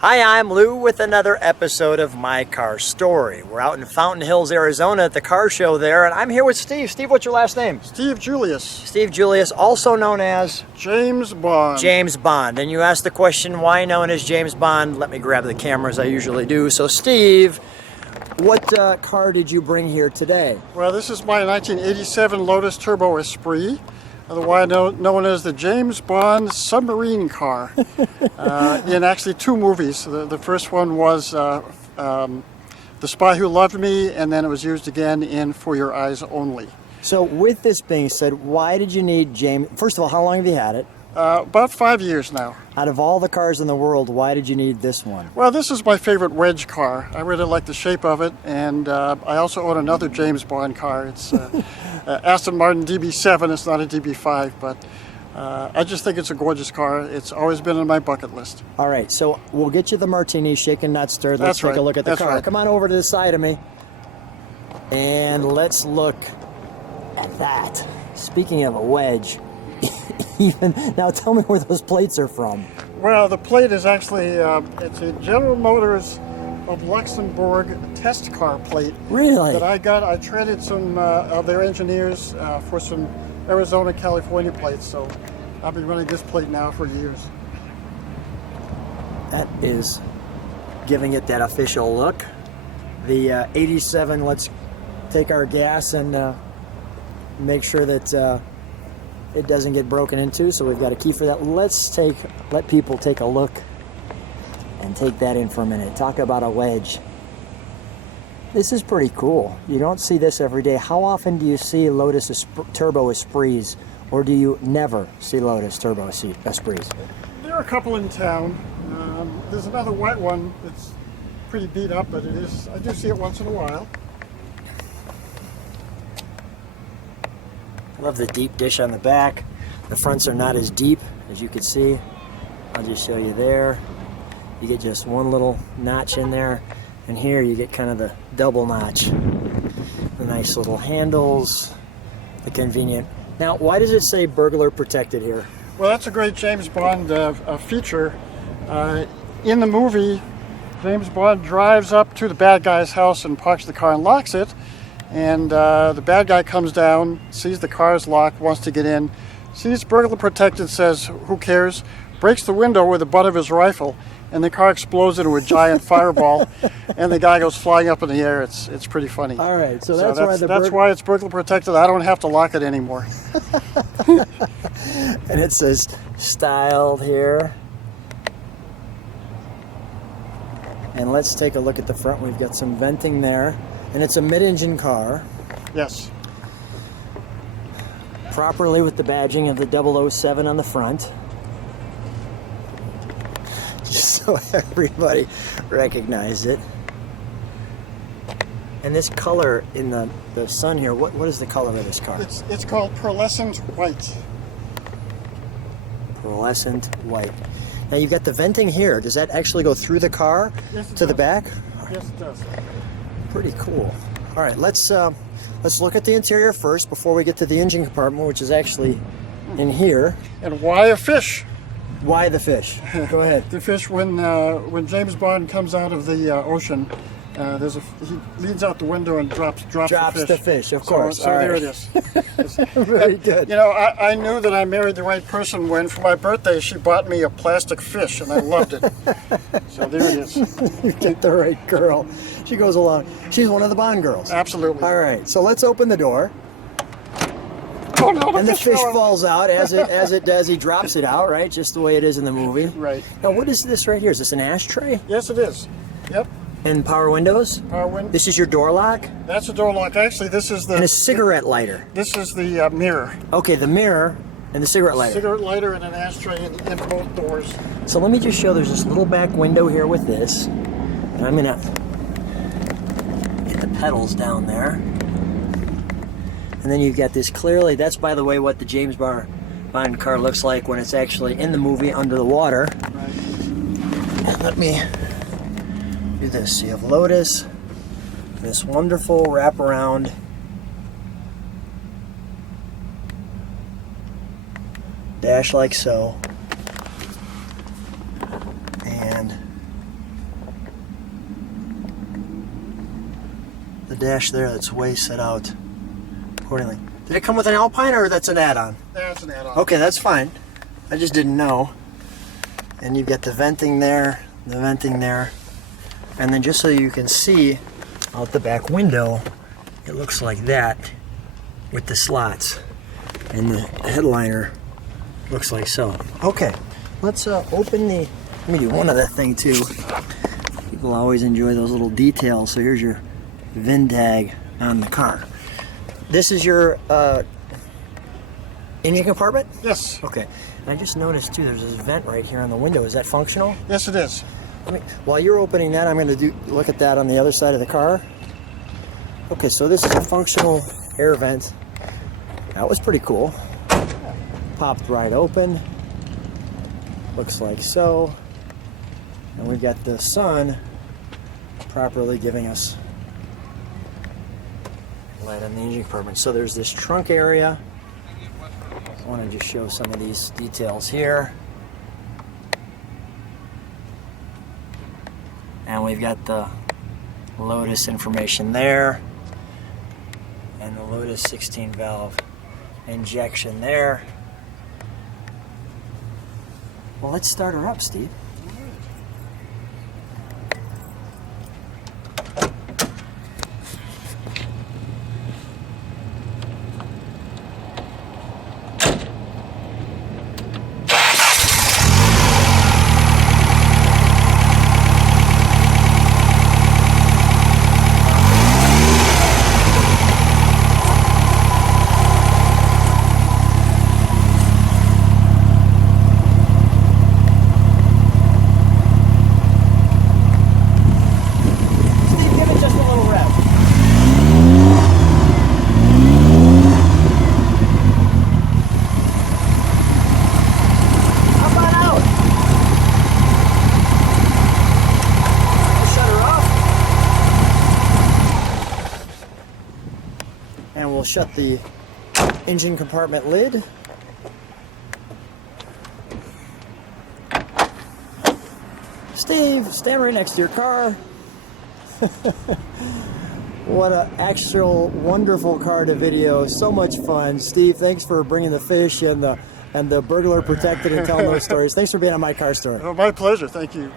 Hi, I'm Lou with another episode of My Car Story. We're out in Fountain Hills, Arizona at the car show there, and I'm here with Steve. Steve, what's your last name? Steve Julius. Steve Julius, also known as? James Bond. James Bond. And you asked the question, why known as James Bond? Let me grab the camera as I usually do. So, Steve, what car did you bring here today? Well, this is my 1987 Lotus Turbo Esprit, otherwise known as the James Bond submarine car, in actually two movies. The first one was The Spy Who Loved Me, and then it was used again in For Your Eyes Only. So with this being said, why did you need James? First of all, how long have you had it? About 5 years now. Out of all the cars in the world, why did you need this one? Well, this is my favorite wedge car. I really like the shape of it, and I also own another James Bond car. It's Aston Martin DB7. It's not a DB5, but I just think it's a gorgeous car. It's always been on my bucket list. All right, so we'll get you the martini, shaken, not stirred. Let's take a look at the car. Right. Come on over to the side of me, and let's look at that. Speaking of a wedge, now tell me where those plates are from. Well, the plate is actually, it's a General Motors of Luxembourg test car plate. Really? That I got. I traded some of their engineers for some Arizona, California plates, so I've been running this plate now for years. That is giving it that official look. The 87, let's take our gas and make sure that it doesn't get broken into, so we've got a key for that. Let people take a look and take that in for a minute. Talk about a wedge. This is pretty cool. You don't see this every day. How often do you see Lotus Turbo Esprits, or do you never see Lotus Turbo Esprits? There are a couple in town. There's another white one that's pretty beat up, but I do see it once in a while. I love the deep dish on the back. The fronts are not as deep, as you can see. I'll just show you there. You get just one little notch in there, and here you get kind of the double notch. The nice little handles, the convenient. Now, why does it say burglar protected here? Well, that's a great James Bond feature. In the movie, James Bond drives up to the bad guy's house and parks the car and locks it. And the bad guy comes down, sees the car's locked, wants to get in, sees burglar protected, says, who cares, breaks the window with the butt of his rifle, and the car explodes into a giant fireball, and the guy goes flying up in the air. It's pretty funny. All right, so that's why it's burglar protected. I don't have to lock it anymore. And it says styled here. And let's take a look at the front. We've got some venting there. And it's a mid-engine car. Yes. Properly with the badging of the 007 on the front. Just so everybody recognizes it. And this color in the sun here, what is the color of this car? It's called Pearlescent White. Pearlescent White. Now you've got the venting here. Does that actually go through the car to the back? Yes, it does. Pretty cool. All right, let's look at the interior first before we get to the engine compartment, which is actually in here. And why a fish? Why the fish? Go ahead. The fish, when James Bond comes out of the ocean, he leans out the window and drops the fish. Of course. So there it is. Very good. You know, I knew that I married the right person when, for my birthday, she bought me a plastic fish, and I loved it. So there it is. You get the right girl. She goes along. She's one of the Bond girls. Absolutely. All right, so let's open the door. Oh, no, and the fish falls out as it does. He drops it out, right? Just the way it is in the movie. Right. Now, what is this right here? Is this an ashtray? Yes, it is. Yep. And power windows? Power windows. This is your door lock? That's a door lock. Actually, this is the... And a cigarette lighter. This is the mirror. Okay, the mirror and the cigarette lighter. Cigarette lighter and an ashtray in both doors. So let me just show, there's this little back window here with this. And I'm going to get the pedals down there. And then you've got this clearly, that's by the way what the James Bond car looks like when it's actually in the movie under the water. Right. And let me do this. So you have Lotus, this wonderful wraparound dash like so, and dash there that's way set out accordingly. Did it come with an Alpine or that's an add-on? That's an add-on. Okay, that's fine. I just didn't know. And you've got the venting there, and then just so you can see out the back window, it looks like that with the slots, and the headliner looks like so. Okay, let's open the. Let me do one other thing too. People always enjoy those little details. So here's your VIN tag on the car. This is your engine compartment? Yes. Okay. And I just noticed too, there's this vent right here on the window. Is that functional? Yes, it is. While you're opening that, I'm going to look at that on the other side of the car. Okay, so this is a functional air vent. That was pretty cool. Popped right open. Looks like so. And we've got the sun properly giving us light on the engine compartment. So there's this trunk area. I want to just show some of these details here. And we've got the Lotus information there. And the Lotus 16 valve injection there. Well, let's start her up, Steve. We'll shut the engine compartment lid. Steve, stand right next to your car. What an actual wonderful car to video. So much fun. Steve, thanks for bringing the fish and the burglar protected and telling those stories. Thanks for being on My Car Story. Oh, my pleasure. Thank you.